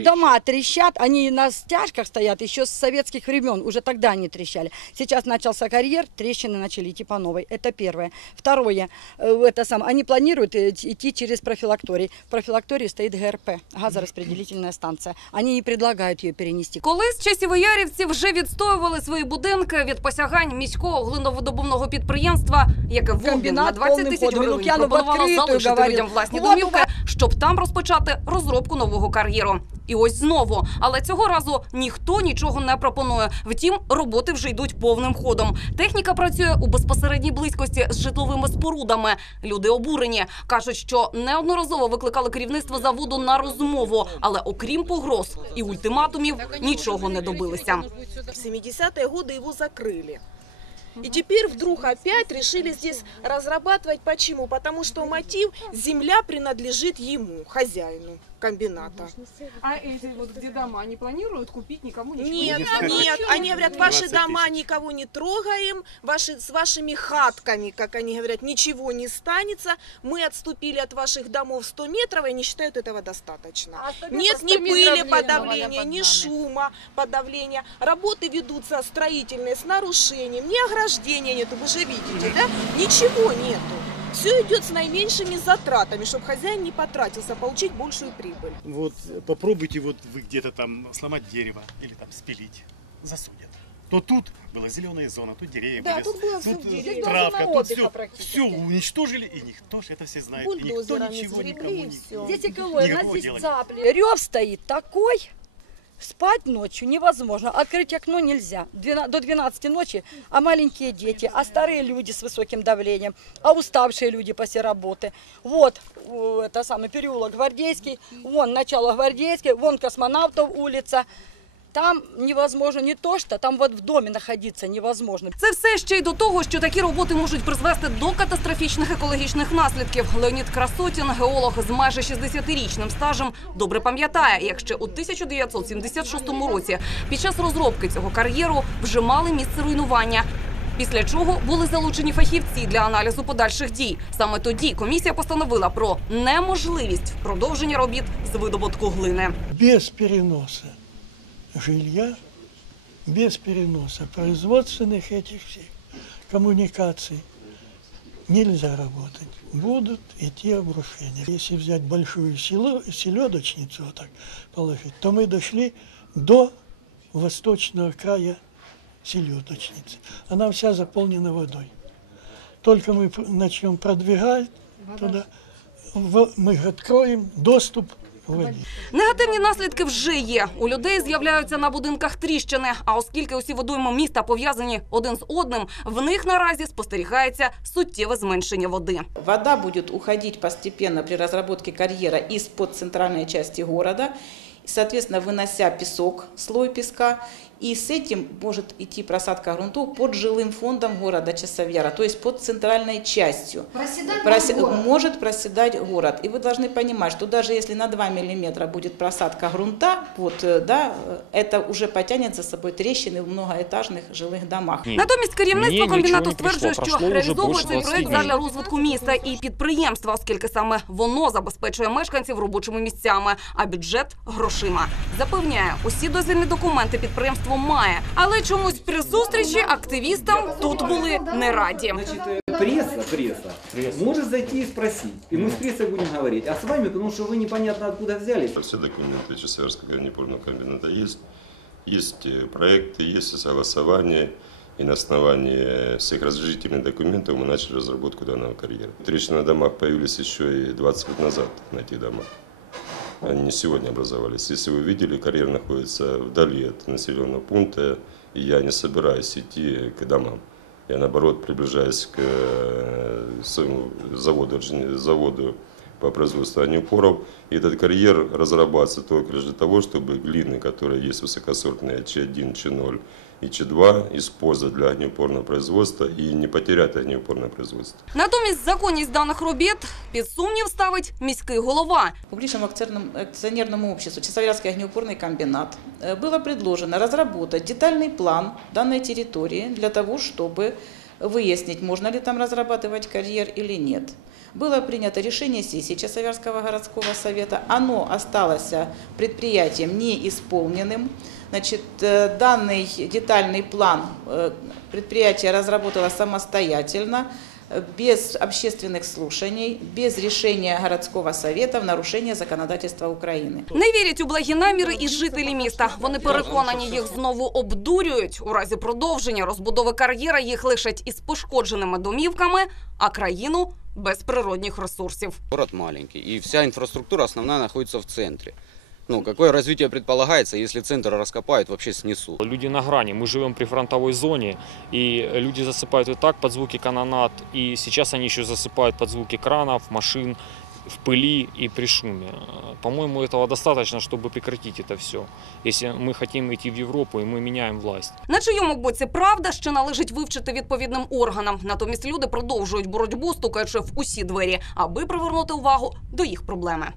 Дома трещат, они на стяжках стоят еще с советских времен, уже тогда они трещали. Сейчас начался карьер, трещины начали идти по новой. Это первое. Второе, э, это сам, они планируют э, идти через профилакторий. В профилактории стоит ГРП, газораспределительная станция. Они не предлагают ее перенести. Колись часівоярівці вже відстоювали свої будинки від посягань міського глиновидобувного підприємства, яке вовк на Комбінат 20 повним тисяч ходом. гривень Лук'янов пропонувало відкритою залишити говорив. людям власні Вот домівки, вам- щоб там розпочати розробку нового кар'єру. І ось знову, але цього разу ніхто нічого не пропонує. Втім, роботи вже йдуть повним ходом. Техніка працює у безпосередній близькості з житловими спорудами. Люди обурені кажуть, що неодноразово викликали керівництво заводу на розмову, але окрім погроз і ультиматумів нічого не добилися. В 70-е годы его закрыли. И теперь вдруг опять решили здесь разрабатывать. Почему? Потому что мотив – земля принадлежит ему, хозяину Комбината. А эти вот где дома не планируют купить никому Нет, нет, они говорят, ваши дома никого не трогаем, ваши, с вашими хатками, как они говорят, ничего не станется. Мы отступили от ваших домов 100 метров, и они считают этого достаточно. Нет ни пыли подавления, ни шума подавления. Работы ведутся строительные с нарушением, ни ограждения нету, вы же видите, да? Ничего нету. Все идет с наименьшими затратами, чтобы хозяин не потратился, получить большую прибыль. Вот э, попробуйте вот вы где-то там сломать дерево или там спилить, засудят. То тут была зеленая зона, тут деревья Да, были, тут было всё, э, была травка, тут отдыха все, все уничтожили, и никто же это все знает. И никто ничего никому не. Здесь экология, у нас здесь цапли. Рев стоит такой, спать ночью невозможно. Открыть окно нельзя. Двена- До 12 ночи, а маленькие дети, а старые люди с высоким давлением, а уставшие люди после работы. Вот, э, это самый переулок Гвардейский, вон начало Гвардейский, вон Космонавтов улица. Там невозможно не то, что там вот в доме находиться невозможно. Це все ще й до того, що такі роботи можуть призвести до катастрофічних екологічних наслідків. Леонід Красотін, геолог з майже 60-річним стажем, добре пам'ятає, як ще у 1976 році під час розробки цього кар'єру вже мали місце руйнування. Після чого були залучені фахівці для аналізу подальших дій. Саме тоді комісія постановила про неможливість продовження робіт з видобутку глини. без переноса жилья, без переноса производственных этих всех коммуникаций нельзя работать. Будут идти обрушения. Если взять большую село, селедочницу вот так положить, то мы дошли до восточного края селедочницы. Она вся заполнена водой. Только мы начнем продвигать туда, в- мы откроем доступ Негативні наслідки вже є. У людей з'являються на будинках тріщини. А оскільки усі водойми міста пов'язані один з одним, в них наразі спостерігається суттєве зменшення води. Вода буде уходити постепенно при розробці кар'єра із під центральної частини міста. соответственно, вынося песок, слой песка. И с этим может идти просадка грунтов под жилым фондом города Часовьяра, то есть под центральной частью. Проси- Может проседать город. И вы должны понимать, что даже если на 2 миллиметра будет просадка грунта, вот, э, да, э, это уже потянет за собой трещины в многоэтажных жилых домах. Натомість керівництво Мені комбінату нічого не стверджує, прийшло. що Пройшло вже реалізовує більше цей 20 проект днів. задля розвитку міста і підприємства, оскільки саме воно забезпечує мешканців робочими місцями, а бюджет грошима. Запевняє, усі дозвільні документи підприємство має, але чомусь при зустрічі активістам тут були не раді. Пресса, пресса, может зайти и спросить. И мы с прессой будем говорить. А с вами, потому что вы непонятно откуда взялись. Все документы Чесарского горнипольного комбината есть. Есть э, проекты, есть согласование. И на основании всех разрешительных документов мы начали разработку данного карьера. Трещины на домах появились еще и 20 лет назад на этих домах. Они не сегодня образовались. Если вы видели, карьер находится вдали от населенного пункта, и я не собираюсь идти к домам. Я, наоборот, приближаюсь к э, своему заводу, заводу по производству анюпоров. И этот карьер разрабатывается только лишь для того, чтобы глины, которые есть высокосортные Ч1, Ч0 и Ч2, использовать для огнеупорного производства и не потерять огнеупорное производство. Натомість законність даних робіт під сумнів ставить міський голова. Публичному акционерному- акционерному обществу Часовярский огнеупорный комбинат э, было предложено разработать детальный план данной территории для того, чтобы выяснить, можно ли там разрабатывать карьер или нет. Было принято решение сессии Часовярского городского совета. Оно осталось э, предприятием неисполненным. Значит, э, данный детальный план э, предприятие разработало самостоятельно, э, без общественных слушаний, без решения городского совета в нарушение законодательства Украины. Не вірять у благі наміри і жителі міста. Вони переконані, їх знову обдурюють. У разі продовження розбудови кар'єра їх лишать із пошкодженими домівками, а країну без природних ресурсів. Город маленький, и вся инфраструктура основная находится в центре. Ну, какое развитие предполагается, если центр раскопают, вообще снесут? Люди на грани. Мы живем при фронтовой зоне, и люди засыпают и так под звуки канонат, и сейчас они еще засыпают под звуки кранов, машин, в пыли и при шуме. Э, По-моему, этого достаточно, чтобы прекратить это все. Если мы хотим идти в Европу, и мы меняем власть. На чийому боці правда ще належить вивчити відповідним органам. Натомість люди продовжують боротьбу, стукаючи в усі двері, аби привернути увагу до їх проблеми.